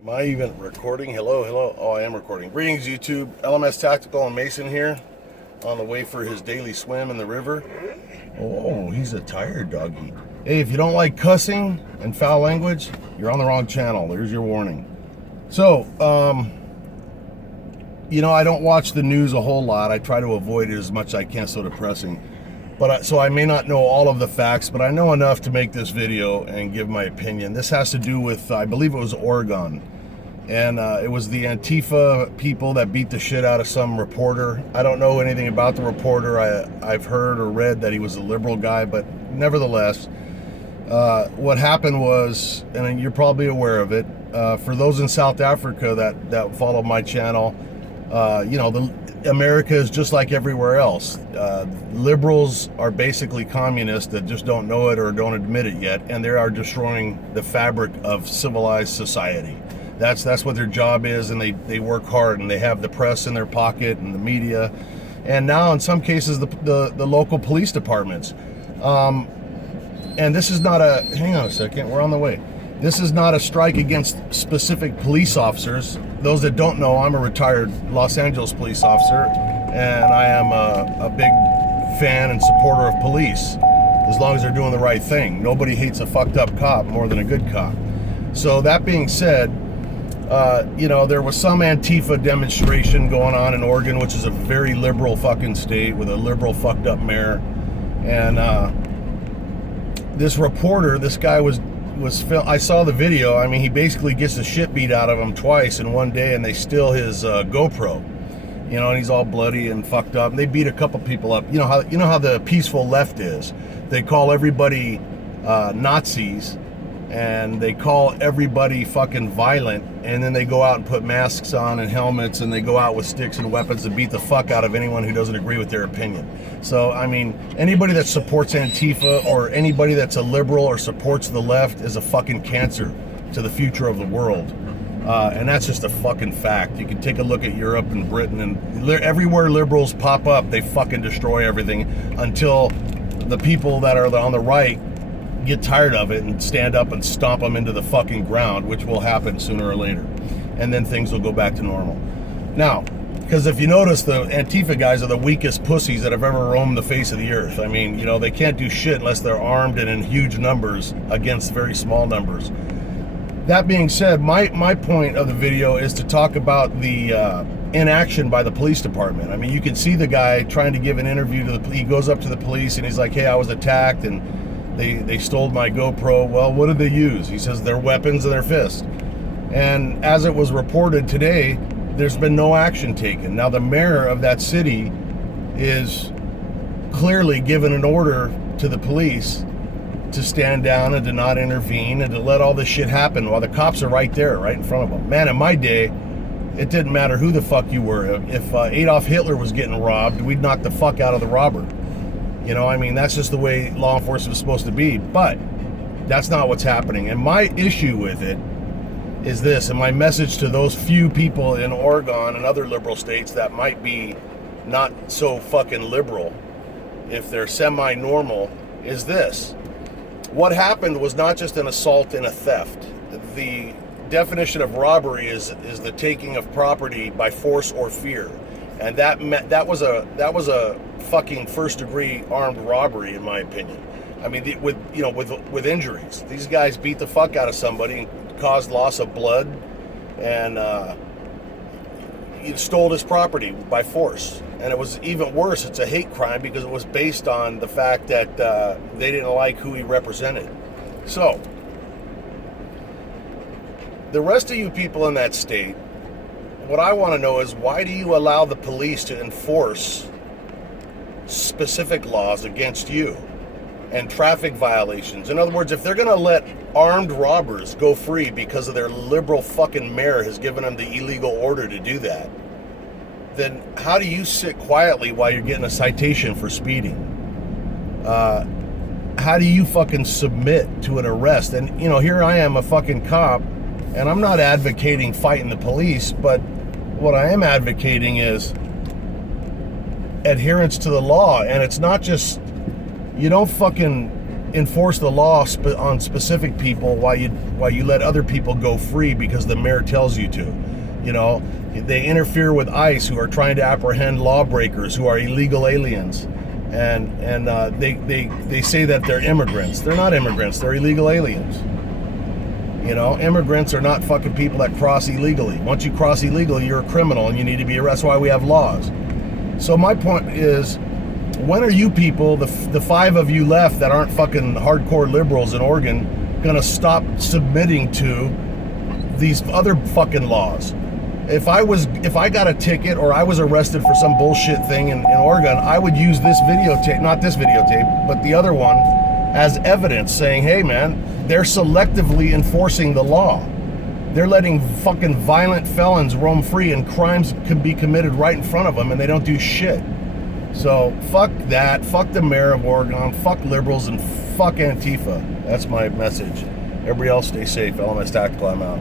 Am I even recording? Hello. Oh, I am recording. Greetings, YouTube. LMS Tactical and Mason here, on the way for his daily swim in the river. Oh, he's a tired doggy. Hey, if you don't like cussing and foul language, you're on the wrong channel. There's your warning. So, I don't watch the news a whole lot. I try to avoid it as much as I can, so depressing. But so I may not know all of the facts, but I know enough to make this video and give my opinion. This has to do with, I believe it was Oregon. And it was the Antifa people that beat the shit out of some reporter. I don't know anything about the reporter. I've heard or read that he was a liberal guy, but nevertheless, what happened was, and you're probably aware of it, for those in South Africa that follow my channel, America is just like everywhere else. Liberals are basically communists that just don't know it or don't admit it yet, and they are destroying the fabric of civilized society. That's what their job is, and they work hard, and they have the press in their pocket and the media, and now in some cases the local police departments. And this is not a, hang on a second, we're on the way. This is not a strike against specific police officers. Those that don't know, I'm a retired Los Angeles police officer, and I am a big fan and supporter of police, as long as they're doing the right thing. Nobody hates a fucked up cop more than a good cop. So that being said, there was some Antifa demonstration going on in Oregon, which is a very liberal fucking state with a liberal fucked up mayor. And this reporter, this guy was I saw the video. I mean, he basically gets the shit beat out of him twice in one day, and they steal his GoPro. And he's all bloody and fucked up. And they beat a couple people up. You know how the peaceful left is. They call everybody Nazis, and they call everybody fucking violent, and then they go out and put masks on and helmets, and they go out with sticks and weapons to beat the fuck out of anyone who doesn't agree with their opinion. So, I mean, anybody that supports Antifa or anybody that's a liberal or supports the left is a fucking cancer to the future of the world. And that's just a fucking fact. You can take a look at Europe and Britain, and everywhere liberals pop up, they fucking destroy everything until the people that are on the right get tired of it and stand up and stomp them into the fucking ground, which will happen sooner or later. And then things will go back to normal. Now, because if you notice, the Antifa guys are the weakest pussies that have ever roamed the face of the earth. I mean, they can't do shit unless they're armed and in huge numbers against very small numbers. That being said, my point of the video is to talk about the inaction by the police department. I mean, you can see the guy trying to give an interview to he goes up to the police and he's like, hey, I was attacked and they stole my GoPro. Well, what did they use? He says their weapons and their fists. And as it was reported today, there's been no action taken. Now, the mayor of that city is clearly given an order to the police to stand down and to not intervene and to let all this shit happen while the cops are right there, right in front of them. Man, in my day, it didn't matter who the fuck you were. If Adolf Hitler was getting robbed, we'd knock the fuck out of the robber. That's just the way law enforcement is supposed to be. But that's not what's happening. And my issue with it is this, and my message to those few people in Oregon and other liberal states that might be not so fucking liberal, if they're semi-normal, is this. What happened was not just an assault and a theft. The definition of robbery is the taking of property by force or fear. And that was a fucking first degree armed robbery, in my opinion. I mean, with injuries. These guys beat the fuck out of somebody and caused loss of blood, and stole his property by force. And it was even worse. It's a hate crime because it was based on the fact that they didn't like who he represented. So, the rest of you people in that state, what I want to know is, why do you allow the police to enforce specific laws against you and traffic violations? In other words, if they're going to let armed robbers go free because of their liberal fucking mayor has given them the illegal order to do that, then how do you sit quietly while you're getting a citation for speeding? How do you fucking submit to an arrest? And, here I am, a fucking cop, and I'm not advocating fighting the police, but what I am advocating is adherence to the law. And it's not just, you don't fucking enforce the law on specific people while you let other people go free because the mayor tells you to. You know, they interfere with ICE, who are trying to apprehend lawbreakers who are illegal aliens, and they say that they're immigrants. They're not immigrants. They're illegal aliens. You know, immigrants are not fucking people that cross illegally. Once you cross illegally, you're a criminal and you need to be arrested. That's why we have laws. So my point is, when are you people, the 5 of you left that aren't fucking hardcore liberals in Oregon, gonna stop submitting to these other fucking laws? If I got a ticket or I was arrested for some bullshit thing in Oregon, I would use this videotape, not this videotape, but the other one, as evidence saying, hey man, they're selectively enforcing the law. They're letting fucking violent felons roam free and crimes can be committed right in front of them and they don't do shit. So fuck that, fuck the mayor of Oregon, fuck liberals, and fuck Antifa. That's my message. Everybody else stay safe. LMS Tactical, I'm out.